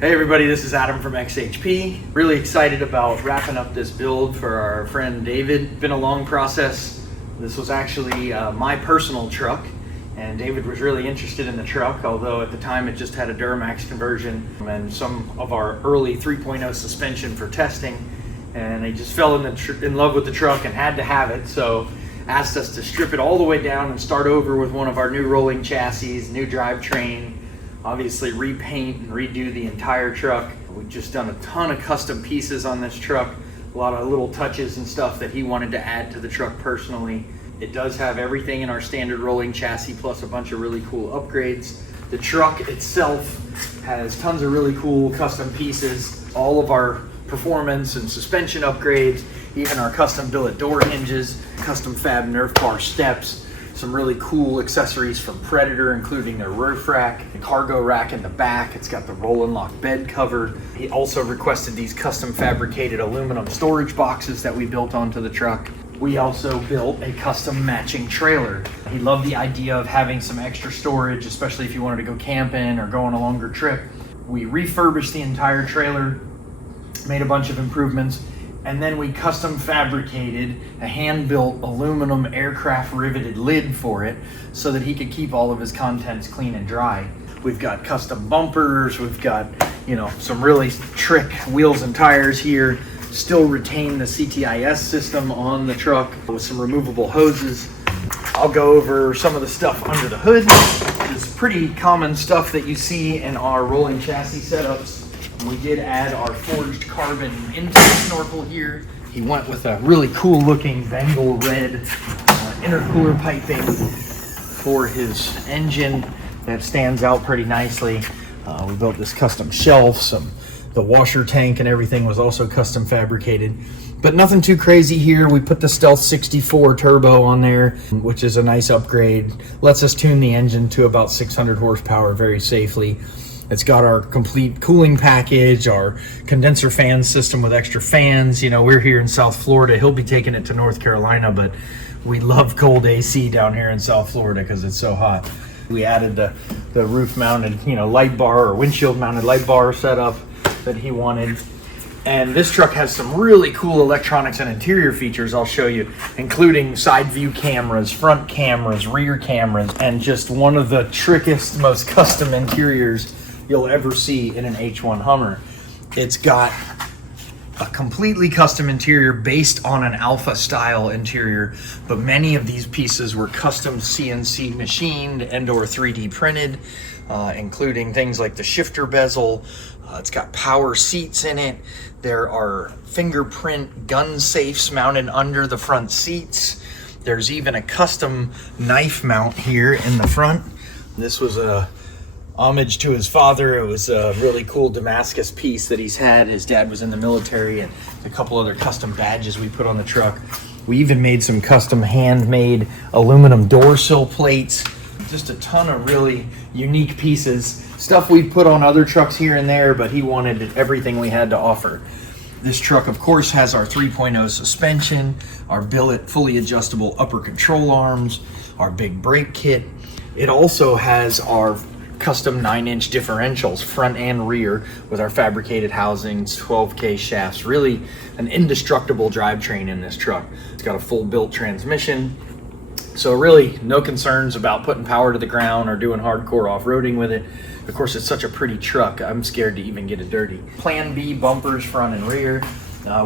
Hey everybody, this is Adam from XHP. Really excited about wrapping up this build for our friend David. Been a long process. This was actually my personal truck, and David was really interested in the truck, although at the time it just had a Duramax conversion and some of our early 3.0 suspension for testing, and he just fell in love with the truck and had to have it, so asked us to strip it all the way down and start over with one of our new rolling chassis, new drivetrain, obviously repaint and redo the entire truck. We've just done a ton of custom pieces on this truck, a lot of little touches and stuff that he wanted to add to the truck personally. It does have everything in our standard rolling chassis plus a bunch of really cool upgrades. The truck itself has tons of really cool custom pieces, all of our performance and suspension upgrades, even our custom billet door hinges, custom fab Nerf bar steps, some really cool accessories from Predator, including their roof rack, the cargo rack in the back. It's got the roll and lock bed cover. He also requested these custom fabricated aluminum storage boxes that we built onto the truck. We also built a custom matching trailer. He loved the idea of having some extra storage, especially if you wanted to go camping or go on a longer trip. We refurbished the entire trailer, made a bunch of improvements, and then we custom fabricated a hand-built aluminum aircraft riveted lid for it so that he could keep all of his contents clean and dry. We've got custom bumpers, we've got, some really trick wheels and tires here, still retain the CTIS system on the truck with some removable hoses. I'll go over some of the stuff under the hood. It's pretty common stuff that you see in our rolling chassis setups. We did add our forged carbon intake snorkel here. He went with a really cool looking Bengal red intercooler piping for his engine that stands out pretty nicely. We built this custom shelf, the washer tank and everything was also custom fabricated. But nothing too crazy here. We put the Stealth 64 turbo on there, which is a nice upgrade. Lets us tune the engine to about 600 horsepower very safely. It's got our complete cooling package, our condenser fan system with extra fans. We're here in South Florida. He'll be taking it to North Carolina, but we love cold AC down here in South Florida because it's so hot. We added the roof-mounted, light bar or windshield-mounted light bar setup that he wanted. And this truck has some really cool electronics and interior features I'll show you, including side view cameras, front cameras, rear cameras, and just one of the trickiest, most custom interiors you'll ever see in an H1 Hummer. It's got a completely custom interior based on an Alpha style interior, but many of these pieces were custom CNC machined and or 3D printed, including things like the shifter bezel. It's got power seats in it. There are fingerprint gun safes mounted under the front seats. There's even a custom knife mount here in the front. This was a homage to his father. It was a really cool Damascus piece that he's had. His dad was in the military, and a couple other custom badges we put on the truck. We even made some custom handmade aluminum door sill plates. Just a ton of really unique pieces. Stuff we've put on other trucks here and there, but he wanted everything we had to offer. This truck, of course, has our 3.0 suspension, our billet fully adjustable upper control arms, our big brake kit. It also has our custom 9-inch differentials, front and rear, with our fabricated housings, 12K shafts. Really an indestructible drivetrain in this truck. It's got a full built transmission, so really no concerns about putting power to the ground or doing hardcore off-roading with it. Of course, it's such a pretty truck, I'm scared to even get it dirty. Plan B bumpers front and rear.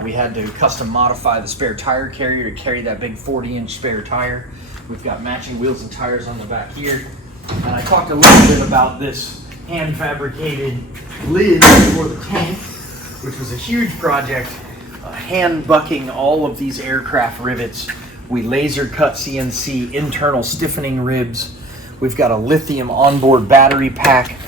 We had to custom modify the spare tire carrier to carry that big 40-inch spare tire. We've got matching wheels and tires on the back here. And I talked a little bit about this hand fabricated lid for the tank, which was a huge project, hand bucking all of these aircraft rivets. We laser cut CNC internal stiffening ribs. We've got a lithium onboard battery pack,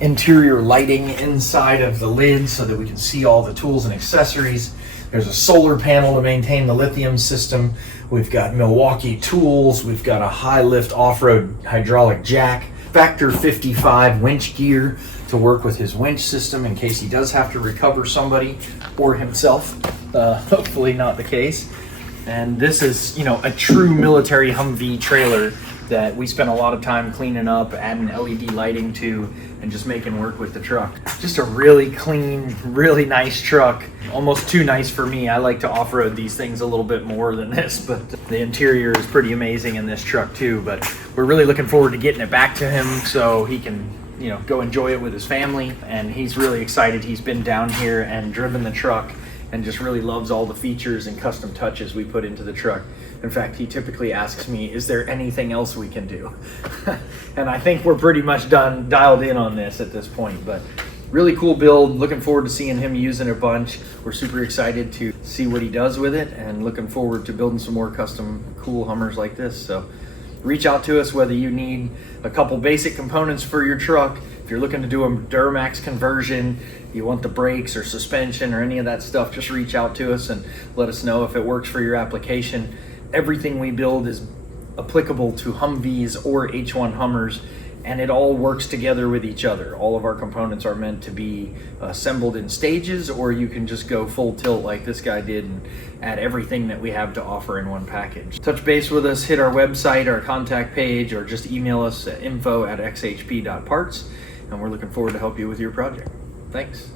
interior lighting inside of the lid so that we can see all the tools and accessories. There's a solar panel to maintain the lithium system. We've got Milwaukee tools. We've got a high lift off-road hydraulic jack, Factor 55 winch gear to work with his winch system in case he does have to recover somebody or himself. Hopefully not the case. And this is, a true military Humvee trailer that we spent a lot of time cleaning up, adding LED lighting to, and just making work with the truck. Just a really clean, really nice truck. Almost too nice for me. I like to off-road these things a little bit more than this, but the interior is pretty amazing in this truck too. But we're really looking forward to getting it back to him so he can, you know, go enjoy it with his family. And he's really excited. He's been down here and driven the truck and just really loves all the features and custom touches we put into the truck. In fact, he typically asks me, is there anything else we can do? And I think we're pretty much dialed in on this at this point, but really cool build. Looking forward to seeing him using it a bunch. We're super excited to see what he does with it, and looking forward to building some more custom cool Hummers like this. So reach out to us whether you need a couple basic components for your truck. If you're looking to do a Duramax conversion, you want the brakes or suspension or any of that stuff, just reach out to us and let us know if it works for your application. Everything we build is applicable to Humvees or H1 Hummers, and it all works together with each other. All of our components are meant to be assembled in stages, or you can just go full tilt like this guy did and add everything that we have to offer in one package. Touch base with us, hit our website, our contact page, or just email us at info@xhp.parts, and we're looking forward to help you with your project. Thanks.